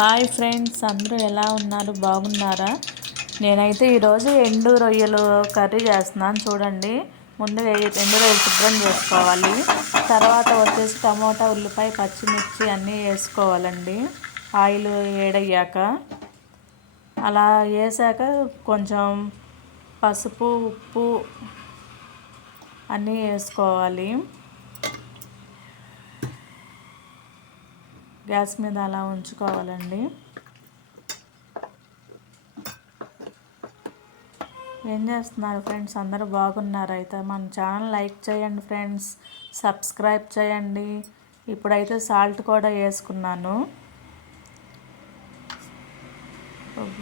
Hi friends అందరూ ఎలా ఉన్నారు? బాగున్నారా? నేనైతే ఈరోజు ఎండు రొయ్యలు కర్రీ చేస్తున్నాను చూడండి. ముందుగా ఎండు రొయ్యలు శుభ్రం చేసుకోవాలి. తర్వాత వచ్చేసి టమోటా ఉల్లిపాయ పచ్చిమిర్చి అన్నీ వేసుకోవాలండి. ఆయిల్ వేడయ్యాక అలా వేసాక కొంచెం పసుపు ఉప్పు అన్నీ వేసుకోవాలి. గ్యాస్ మీద అలా ఉంచుకోవాలండి. ఏం చేస్తున్నారు ఫ్రెండ్స్? అందరూ బాగున్నారు? అయితే మన ఛానల్ లైక్ చేయండి ఫ్రెండ్స్. సబ్స్క్రైబ్ చేయండి. ఇప్పుడైతే సాల్ట్ కూడా వేసుకున్నాను.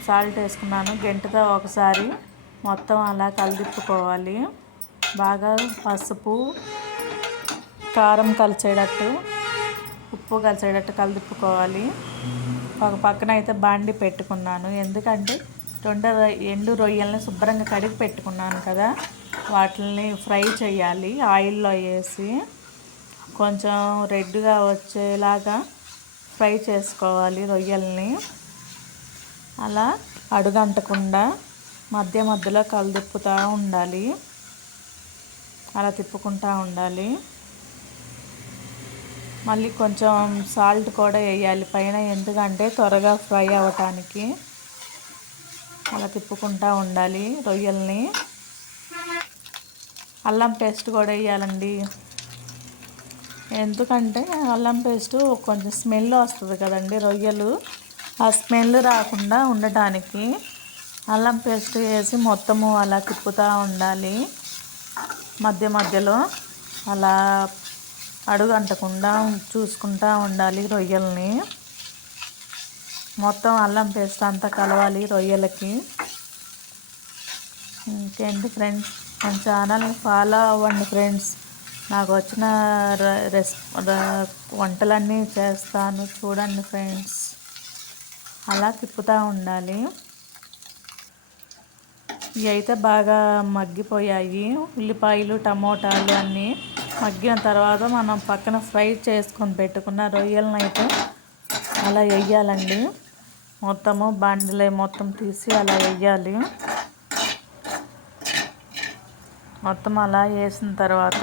సాల్ట్ వేసుకున్నాను. గంటతో ఒకసారి మొత్తం అలా కలిదిప్పుకోవాలి. బాగా పసుపు కారం కలిసేటట్టు ఉప్పు కలిసేటట్టు కలుపుకోవాలి. ఒక పక్కన అయితే బాండి పెట్టుకున్నాను. ఎందుకంటే రెండు ఎండు రొయ్యల్ని శుభ్రంగా కడిగి పెట్టుకున్నాను కదా. వాటిని ఫ్రై చేయాలి. ఆయిల్లో వేసి కొంచెం రెడ్గా వచ్చేలాగా ఫ్రై చేసుకోవాలి రొయ్యల్ని. అలా అడుగంటకుండా మధ్య మధ్యలో కలుదిప్పుతూ ఉండాలి. అలా తిప్పుకుంటూ ఉండాలి. మళ్ళీ కొంచెం సాల్ట్ కూడా వేయాలి. పైన ఎందుకంటే త్వరగా ఫ్రై అవ్వటానికి అలా తిప్పుకుంటూ ఉండాలి రొయ్యల్ని. అల్లం పేస్ట్ కూడా వేయాలండి. ఎందుకంటే అల్లం పేస్ట్ కొంచెం స్మెల్ వస్తుంది కదండి రొయ్యలు. ఆ స్మెల్ రాకుండా ఉండటానికి అల్లం పేస్ట్ వేసి మొత్తము అలా తిప్పుతూ ఉండాలి. మధ్య మధ్యలో అలా అడుగు అంటకుండా చూసుకుంటూ ఉండాలి రొయ్యల్ని. మొత్తం అల్లం పేస్ట్ అంతా కలవాలి రొయ్యలకి. ఇంకేంటి ఫ్రెండ్స్? మన ఛానల్ని ఫాలో అవ్వండి ఫ్రెండ్స్. నాకు వచ్చిన రెస్ వంటలన్నీ చేస్తాను చూడండి ఫ్రెండ్స్. అలా తిప్పుతూ ఉండాలి. ఇవి అయితే బాగా మగ్గిపోయాయి. ఉల్లిపాయలు టమోటాలు అన్నీ మగ్గిన తర్వాత మనం పక్కన ఫ్రై చేసుకొని పెట్టుకున్న రొయ్యలను అయితే అలా వేయాలండి. మొత్తము బండిలో మొత్తం తీసి అలా వేయాలి. మొత్తం అలా వేసిన తర్వాత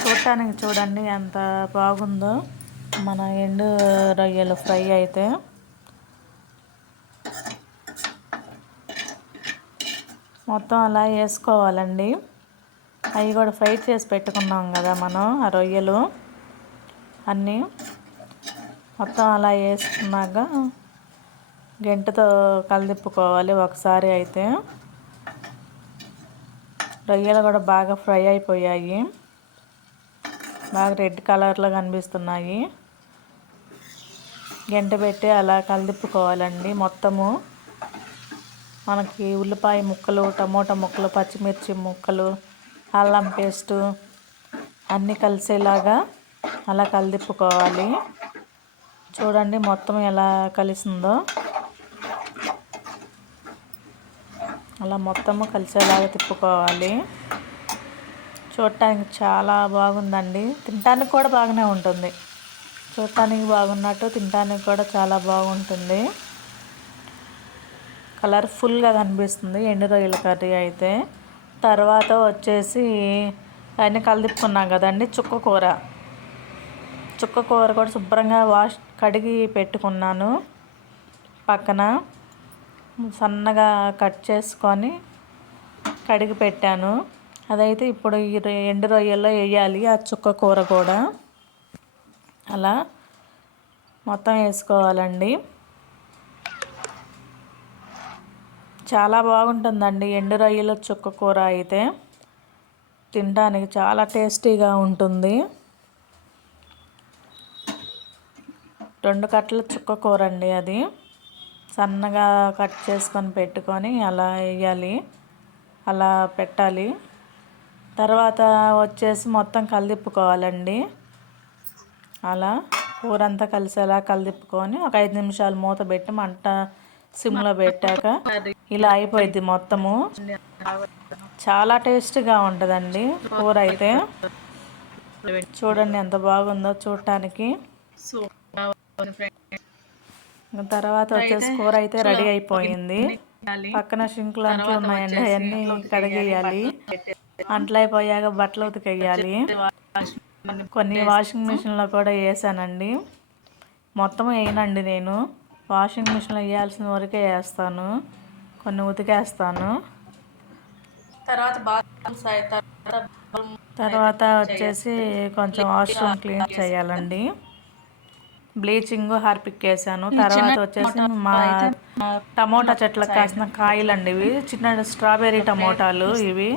చూడటానికి చూడండి ఎంత బాగుందో మన ఎండు రొయ్యలు ఫ్రై అయితే. మొత్తం అలా వేసుకోవాలండి. అవి కూడా ఫ్రై చేసి పెట్టుకున్నాం కదా మనం ఆ రొయ్యలు అన్నీ. మొత్తం అలా వేసుకున్నాక గంటతో కలిదిప్పుకోవాలి ఒకసారి అయితే. రొయ్యలు కూడా బాగా ఫ్రై అయిపోయాయి. బాగా రెడ్ కలర్లో కనిపిస్తున్నాయి. గంట పెట్టి అలా కలిదిప్పుకోవాలండి మొత్తము. మనకి ఉల్లిపాయ ముక్కలు టమోటా ముక్కలు పచ్చిమిర్చి ముక్కలు అల్లం పేస్టు అన్నీ కలిసేలాగా అలా కలిదిప్పుకోవాలి. చూడండి మొత్తం ఎలా కలిసిందో. అలా మొత్తము కలిసేలాగా తిప్పుకోవాలి. చూడటానికి చాలా బాగుందండి. తినటానికి కూడా బాగానే ఉంటుంది. చూడటానికి బాగున్నట్టు తినటానికి కూడా చాలా బాగుంటుంది. కలర్ఫుల్గా కనిపిస్తుంది. ఎండు రొయ్యల కర్రీ అయితే. తర్వాత వచ్చేసి అన్నీ కలిదిప్పుకున్నాం కదండి చుక్క కూర. చుక్క కూర కూడా శుభ్రంగా వాష్ కడిగి పెట్టుకున్నాను. పక్కన సన్నగా కట్ చేసుకొని కడిగి పెట్టాను. అదైతే ఇప్పుడు ఈ ఎండు రొయ్యల్లో వేయాలి ఆ చుక్క కూర కూడా. అలా మొత్తం వేసుకోవాలండి. చాలా బాగుంటుందండి ఎండు రొయ్యల చుక్క కూర అయితే. తినడానికి చాలా టేస్టీగా ఉంటుంది. రెండు కట్టల చుక్క కూర అండి అది. సన్నగా కట్ చేసుకొని పెట్టుకొని అలా వేయాలి. అలా పెట్టాలి. తర్వాత వచ్చేసి మొత్తం కలిదిప్పుకోవాలండి. అలా కూర అంతా కలిసేలా కలిదిప్పుకొని ఒక ఐదు నిమిషాలు మూత పెట్టి మంట సిమ్లో పెట్టాక ఇలా అయిపోయింది మొత్తము. చాలా టేస్ట్గా ఉంటుందండి కూర అయితే. చూడండి ఎంత బాగుందో చూడటానికి. తర్వాత వచ్చేసి కూర అయితే రెడీ అయిపోయింది. పక్కన షింకులు అంట్లు ఉన్నాయండి అవన్నీ కడిగేయాలి. అంట్లు అయిపోయాక బట్టలు ఉతికేయాలి. కొన్ని వాషింగ్ మిషన్లో కూడా వేసానండి. మొత్తం వేయనండి నేను. వాషింగ్ మిషన్లో వేయాల్సిన వరకే వేస్తాను. కొన్ని ఉతికేస్తాను. తర్వాత తర్వాత వచ్చేసి కొంచెం వాష్రూమ్ క్లీన్ చేయాలండి. బ్లీచింగ్ హార్పిక్ వేసాను. తర్వాత వచ్చేసి మా టమోటా చెట్లకు కాసిన కాయలండి ఇవి. చిన్న స్ట్రాబెర్రీ టమోటాలు ఇవి.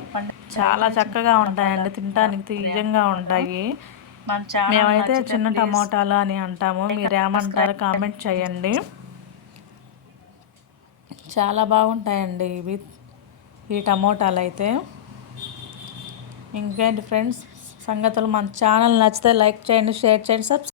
చాలా చక్కగా ఉంటాయండి. తినడానికి తీయంగా ఉంటాయి. మేమైతే చిన్న టమోటాలు అని అంటాము. మీరు ఏమంటారో కామెంట్ చేయండి. చాలా బాగుంటాయండి ఇవి. ఈ టమోటాలు అయితే. ఇంకేంటి ఫ్రెండ్స్ సంగతులు మన ఛానల్ నచ్చితే లైక్ చేయండి షేర్ చేయండి సబ్స్క్రైబ్